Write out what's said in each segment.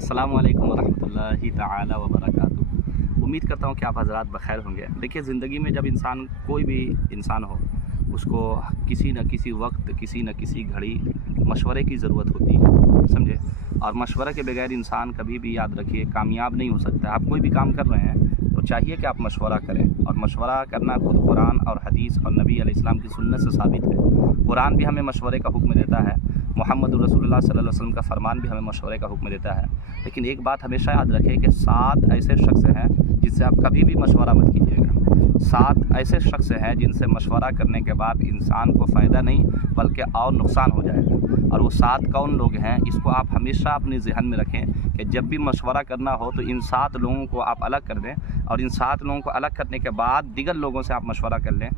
अस्सलाम वालेकुम वरहमतुल्लाहि ताला वबरकातुहू। उम्मीद करता हूँ कि आप हज़रात बखैर होंगे। देखिए, ज़िंदगी में जब इंसान कोई भी इंसान हो, उसको किसी न किसी वक्त किसी न किसी घड़ी मशवरे की ज़रूरत होती है, समझे। और मशवरा के बगैर इंसान कभी भी, याद रखिए, कामयाब नहीं हो सकता। आप कोई भी काम कर रहे हैं तो चाहिए कि आप मशवरा करें, और मशवरा करना खुद कुरान और हदीस और नबी अलैहिस्सलाम की सुन्नत से साबित है। कुरान भी हमें मशवरे का हुक्म देता है, मुहम्मद रसूलुल्लाह सल्लल्लाहु अलैहि वसल्लम का फरमान भी हमें मशवरे का हुक्म देता है। लेकिन एक बात हमेशा याद रखें कि 7 ऐसे शख्स हैं जिनसे आप कभी भी मशवरा मत कीजिएगा। 7 ऐसे शख्स हैं जिनसे मशवरा करने के बाद इंसान को फ़ायदा नहीं बल्कि और नुकसान हो जाएगा। और वो 7 कौन लोग हैं, इसको आप हमेशा अपने ज़हन में रखें कि जब भी मशवरा करना हो तो इन 7 लोगों को आप अलग कर दें, और इन 7 लोगों को अलग करने के बाद दीगर लोगों से आप मशवरा कर लें।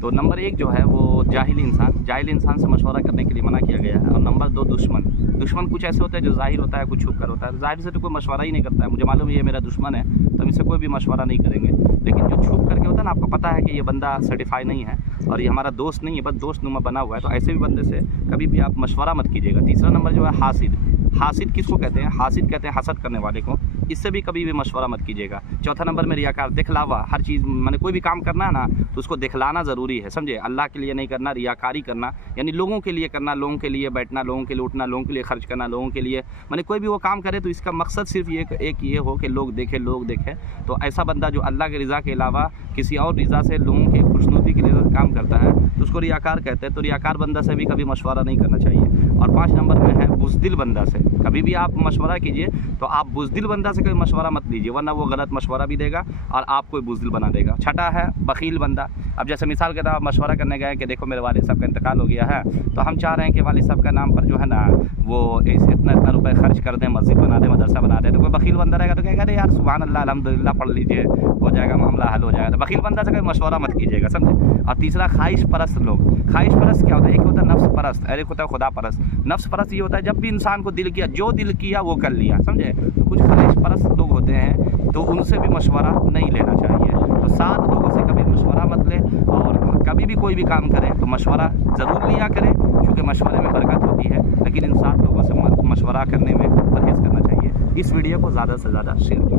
तो नंबर 1 जो है वो जाहिल इंसान से मशवरा करने के लिए मना किया गया है। और नंबर 2 दुश्मन कुछ ऐसे होते हैं जो ज़ाहिर होता है, कुछ छुप कर होता है। ज़ाहिर से तो कोई मशवरा ही नहीं करता है, मुझे मालूम है ये मेरा दुश्मन है तो हम इससे कोई भी मशवरा नहीं करेंगे। लेकिन जो छुप करके होता है ना, आपको पता है कि ये बंदा सर्टिफाई नहीं है और ये हमारा दोस्त नहीं है, बस दोस्त नुमा बना हुआ है, तो ऐसे भी बंदे से कभी भी आप मशवरा मत कीजिएगा। तीसरा नंबर जो है हासिद किसको कहते हैं? हासिद कहते हैं हसद करने वाले को, इससे भी कभी भी मशवरा मत कीजिएगा। चौथा नंबर में रियाकार, दिखलावा। हर चीज़ मैंने कोई भी काम करना है ना तो उसको दिखलाना ज़रूरी है, समझे। अल्लाह के लिए नहीं करना, रियाकारी करना, यानी लोगों के लिए करना, लोगों के लिए बैठना, लोगों के लिए उठना, लोगों के लिए खर्च करना, लोगों के लिए, मैंने कोई भी वो काम करे तो इसका मकसद सिर्फ ये हो कि लोग देखें। तो ऐसा बंदा जो अल्लाह की रज़ा के अलावा किसी और रज़ा से लोगों के खुशनुदी के लिए काम करता है तो उसको रियाकार कहते हैं। तो रियाकार बंदा से भी कभी मशवरा नहीं करना चाहिए। और 5 नंबर में है बुज़दिल बंदा से। कभी भी आप मशवरा कीजिए तो आप बुज़दिल बंदा से कभी मशवरा मत लीजिए, वरना वो गलत मशवरा भी देगा और आपको बुज़दिल बना देगा। छठा है बख़ील बंदा। अब जैसे मिसाल के तौर पर मशवरा करने गए कि देखो मेरे वालिद साहब का इंतकाल हो गया है, तो हम चाह रहे हैं कि वालिद साहब का नाम पर जो है ना वो इतना रुपए खर्च कर दें, मस्जिद बना दें, मदरसा बना दें। तो कोई बख़ील बंदा रहेगा तो कहेगा अरे यार सुभान अल्लाह अल्हम्दुलिल्लाह पढ़ लीजिए, हो जाएगा, मामला हल हो जाएगा। तो बख़ील बंदा से कभी मशवरा मत कीजिएगा, समझे। और तीसरा ख्वाहिश परस्त लोग। ख्वाहिश परस्त क्या होता है? एक होता है नफ्स परस्त और एक होता है खुदा परस्त। नफ्स परस्त ये होता है जब भी इंसान को दिल किया, जो दिल किया वो कर लिया, समझे। तो कुछ ख्वाहिश परस्त लोग होते हैं तो उनसे भी मशवरा नहीं लेना चाहिए। तो 7 लोगों से कभी मशवरा मत लें, और कभी भी कोई भी काम करें तो मशवरा ज़रूर लिया करें, क्योंकि मशवरे में बरकत होती है। लेकिन इन 7 लोगों से मशवरा करने में परहेज़ करना चाहिए। इस वीडियो को ज़्यादा से ज़्यादा शेयर कीजिए।